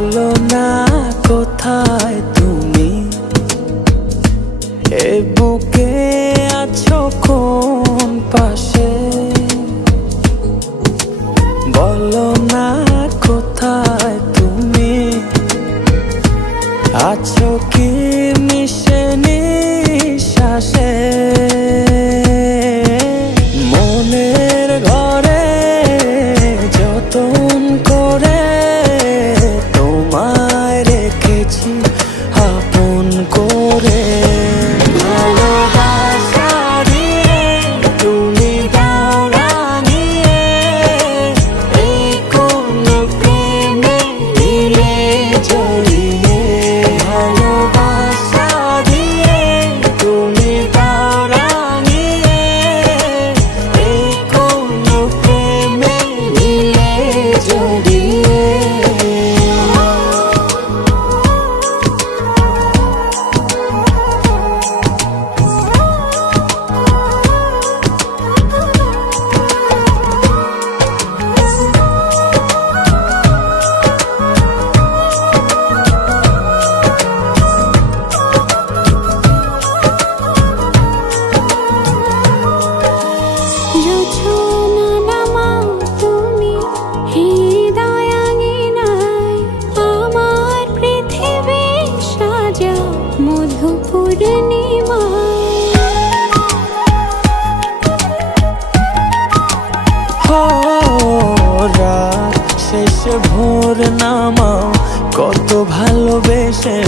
বলো না কোথায় তুমি, এ বুকে আছো কোন পাশে। বলো না কোথায় তুমি, আছো কি মিশে নিঃশ্বাসে। মনের ঘরে যতন করে তোমায় রেখেছি আপন করে। ভালোবাসা দিয়ে তুমি দাও রাঙিয়ে, এই কোন প্রেমে দিলে জড়িয়ে। ভালোবাসা দিয়ে তুমি দাও রাঙিয়ে, এই কোন প্রেমে দিলে জড়িয়ে। রাত শেষে ভোর নামাও কত ভালোবেসে,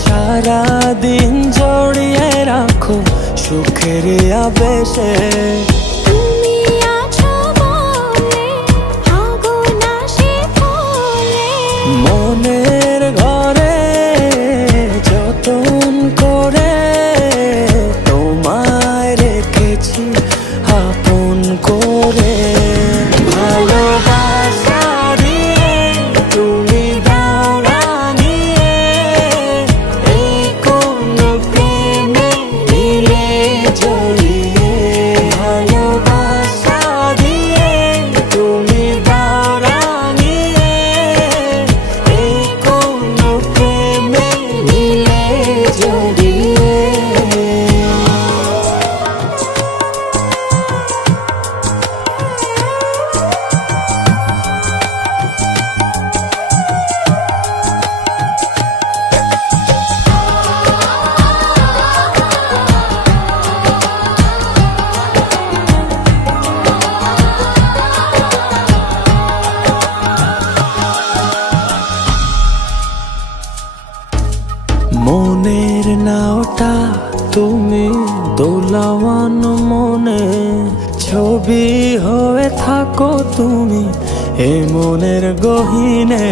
সারাদিন জড়িয়ে রাখো সুখের আবেশে। মনের ঘরে যতন করে তোমায় রেখেছি আপন করে। ভালোবাসা দিয়ে তুমি দাও রাঙিয়ে, এই কোন প্রেমে দিলে জড়িয়ে। ভালোবাসা দিয়ে তুমি দাও রাঙিয়ে, এই কোন প্রেমে দিলে জড়িয়ে। মনের নাওটা তুমি দোলাওয়ান মনে, ছবি হয়ে থাকো তুমি এ মনের গহীনে।